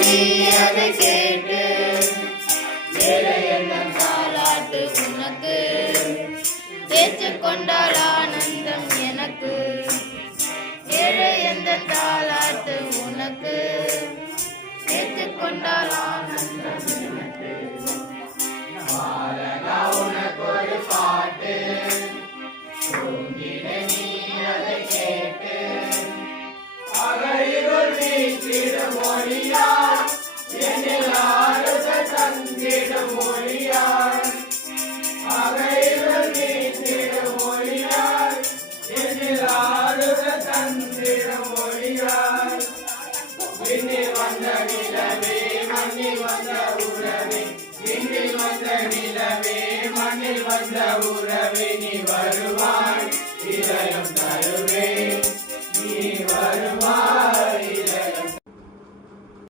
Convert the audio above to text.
நீ அதை கேட்டு ஏழை எந்தன் தாலாட்டு உனக்கு ஏற்றுக்கொண்டால் ஆனந்தம் எனக்கு ஏழை எந்தன் தாலாட்டு உனக்கு ஏற்றுக்கொண்டால் ஆனந்தம் எனக்கு உனக்கு ஒரு பாட்டு நீ அதை கேட்டு அகையுள் வீட்டிடும் மொழியார் என்னில் ஆறுத தந்திடும் மொழியார் அகையுள் வீட்டிடும் மொழியார் என்னில் ஆறுத தந்திடும் மொழியார் விண்ணில் வந்த நிலவே மண்ணில் வந்த உறவே விண்ணில் வந்த நிலவே மண்ணில் வந்த உறவே நீ வருவாய் இதயம் தருவே நீ வருவாய்